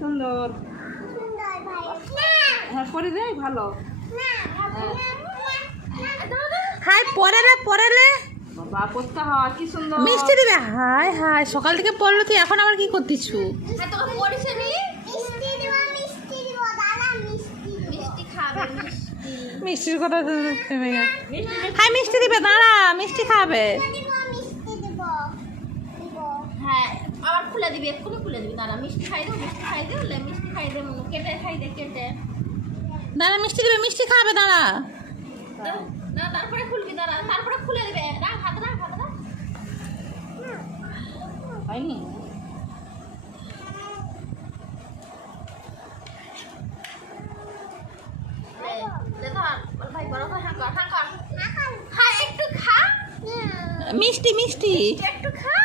সুন্দর। হ্যাঁ পরে দে ভালো। হাই পরে বাবা পড়তে হয় কি সুন্দর মিষ্টি দিবে। হাই হাই সকাল থেকে পড়লো তুই এখন আবার কি করতিছু? মিষ্টির কথা হাই মিষ্টি দিবে, দাঁড়া মিষ্টি খাবে। হ্যাঁ আবার খুলে দিবি, এক্ষুনি খুলে দিবি। দাঁড়া মিষ্টি খাই দে, মিষ্টি খাই দে কেটে খাই দে কেটে। দাঁড়া মিষ্টি দিবে, মিষ্টি খাবে, দাঁড়া। না তারপরে খুলবি, দাঁড়া তারপরে খুলে দিবে। রাখ হাত রাখ। হয়নি ভাই বড় ভাই হ্যাঁ কর। খা একটু খা, মিষ্টি একটু খা।